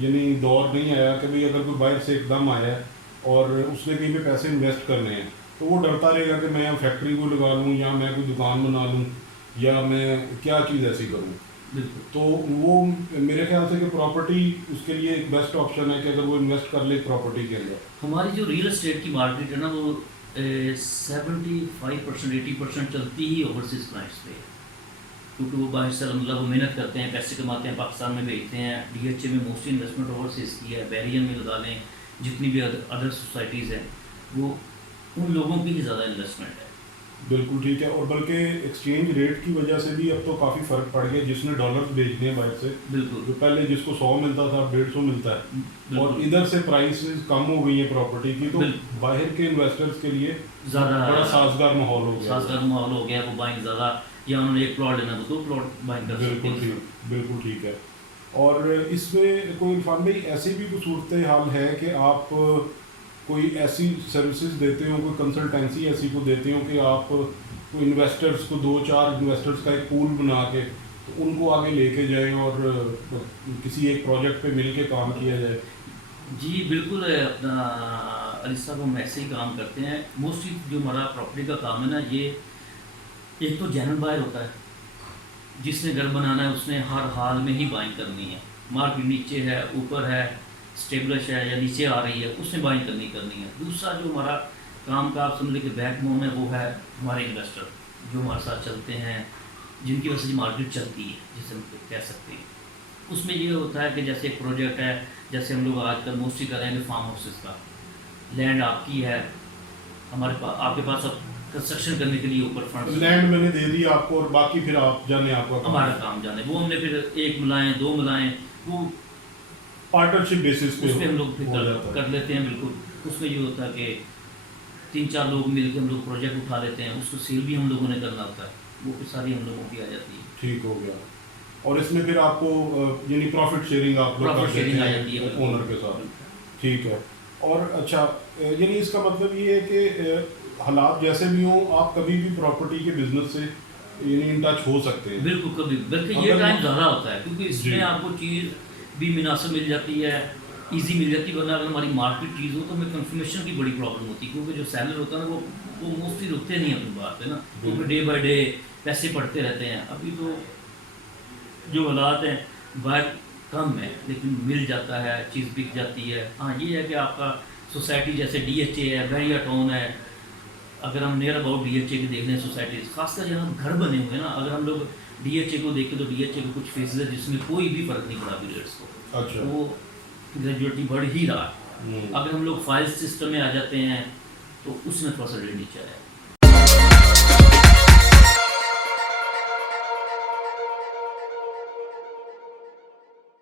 یعنی دور نہیں آیا کہ بھائی اگر کوئی باہر سے ایک دم آیا ہے اور اس نے کہیں پہ پیسے انویسٹ کرنے ہیں تو وہ ڈرتا رہے گا کہ میں یہاں فیکٹری کو لگا لوں یا میں کوئی دکان بنا لوں یا میں کیا چیز ایسی کروں. بالکل. تو وہ میرے خیال سے کہ پراپرٹی اس کے لیے ایک بیسٹ آپشن ہے کہ اگر وہ انویسٹ کر لے پراپرٹی کے اندر. ہماری جو ریئل اسٹیٹ کی مارکیٹ ہے نا وہ 75% 80% چلتی ہی اوورسیز کلائنٹس پہ ہے، کیونکہ وہ باہر سے مطلب وہ محنت کرتے ہیں، پیسے کماتے ہیں، پاکستان میں بھیجتے ہیں. ڈی ایچ اے میں موسٹلی انویسٹمنٹ اوورسیز کی ہے. بیرین میں لگا لیں، جتنی بھی ادر سوسائٹیز ہیں وہ ان لوگوں کی ہی زیادہ انویسٹمنٹ ہے. بالکل ٹھیک ہے. اور بلکہ ایکسچینج ریٹ کی وجہ سے بھی اب تو کافی فرق پڑ گیا. جس نے ڈالر بھیجنے ہیں باہر سے، بالکل، جو پہلے جس کو 100 ملتا تھا 150 ملتا ہے، اور ادھر سے پرائسز کم ہو گئی ہیں پراپرٹی کی، تو باہر کے انویسٹرز کے لیے زیادہ بڑا سازگار ماحول ہو گیا. سازگار ماحول ہو گیا. وہ بائنگ زیادہ، یا انہوں نے ایک پلاٹ لینا تو 2 پلاٹ بائنگ کر سکتے ہیں. بالکل ٹھیک ہے. اور اس میں کوئی عرفان بھائی ایسی بھی کوئی صورتحال ہے کہ آپ کوئی ایسی سروسز دیتے ہوں، کوئی کنسلٹینسی ایسی کو دیتے ہوں کہ آپ کوئی انویسٹرز کو 2-4 انویسٹرز کا ایک پول بنا کے تو ان کو آگے لے کے جائیں اور کسی ایک پروجیکٹ پہ مل کے کام کیا جائے؟ جی بالکل. اپنا علی صاحب ہم ایسے ہی کام کرتے ہیں. موسٹلی جو ہمارا پراپرٹی کا کام ہے نا، یہ ایک تو جنرل بائر ہوتا ہے، جس نے گھر بنانا ہے اس نے ہر حال میں ہی بائنگ کرنی ہے. مارکیٹ نیچے ہے، اوپر ہے، اسٹیبلش ہے یا نیچے آ رہی ہے، اس نے بائنگ کرنی ہے. دوسرا جو ہمارا کام کا آپ سمجھ لیں کہ بیک بون ہے، وہ ہے ہمارے انویسٹر جو ہمارے ساتھ چلتے ہیں، جن کی وجہ سے مارکیٹ چلتی ہے، جسے ہم کہہ سکتے ہیں. اس میں یہ ہوتا ہے کہ جیسے ایک پروجیکٹ ہے، جیسے ہم لوگ آج کل موسٹلی کر رہے ہیں فارم ہاؤسز کا. لینڈ آپ کی ہے، ہمارے پاس، آپ کے پاس اب کنسٹرکشن کرنے کے لیے اوپر فنڈ، لینڈ میں نے دے دی آپ کو اور باقی پھر آپ جانے، آپ کا ہمارا کام جانے. وہ ہم نے پھر 1 ملائیں 2 ملائیں، وہ پارٹنرشپ بیسس اس پہ ہم لوگ کر لیتے ہیں. بالکل. اس میں یہ ہوتا ہے کہ 3-4 لوگ مل کے ہم لوگ پروجیکٹ اٹھا لیتے ہیں. اس کو سیل بھی ہم لوگوں نے کرنا ہوتا ہے، وہ پھر ساری ہم لوگوں کی آ جاتی ہے. ٹھیک ہو گیا. اور اس میں پھر آپ کو یعنی پروفٹ شیئرنگ آپ لوگ پروفٹ شیئرنگ آ جاتی ہے اونر کے ساتھ. ٹھیک ہے. اور اچھا، یعنی اس کا مطلب یہ ہے کہ حالات جیسے بھی ہوں آپ کبھی بھی پراپرٹی کے بزنس سے یعنی ان ٹچ ہو سکتے ہیں. بالکل کبھی، بلکہ یہ ٹائم زیادہ ہوتا ہے کیونکہ اس میں آپ کو چیز بھی مناسب مل جاتی ہے، ایزی مل جاتی ہے. ورنہ اگر ہماری مارکیٹ چیز ہو تو ہمیں کنفرمیشن کی بڑی پرابلم ہوتی ہے، کیونکہ جو سیلر ہوتا ہے نا وہ موسٹلی رکتے نہیں اپنی بات پہ نا، کیونکہ ڈے بائی ڈے پیسے پڑتے رہتے ہیں. ابھی تو جو حالات ہیں باہر کم ہے، لیکن مل جاتا ہے، چیز بک جاتی ہے. ہاں یہ ہے کہ آپ کا سوسائٹی جیسے ڈی ایچ اے ہے، بیریا ٹاؤن ہے، اگر ہم near about D H A کی دیکھ لیں سوسائٹیز، خاص کر جہاں گھر بنے ہوئے ہیں نا، اگر ہم لوگ ڈی ایچ اے کو دیکھیں تو ڈی ایچ اے کے کچھ فیسز ہے جس میں کوئی بھی فرق نہیں پڑا پیریڈس کو. اچھا. وہ گریجویٹی بڑھ ہی رہا. اگر ہم لوگ فائل سسٹم میں آ جاتے ہیں تو اس میں تھوڑا سا ریٹ نیچے آیا.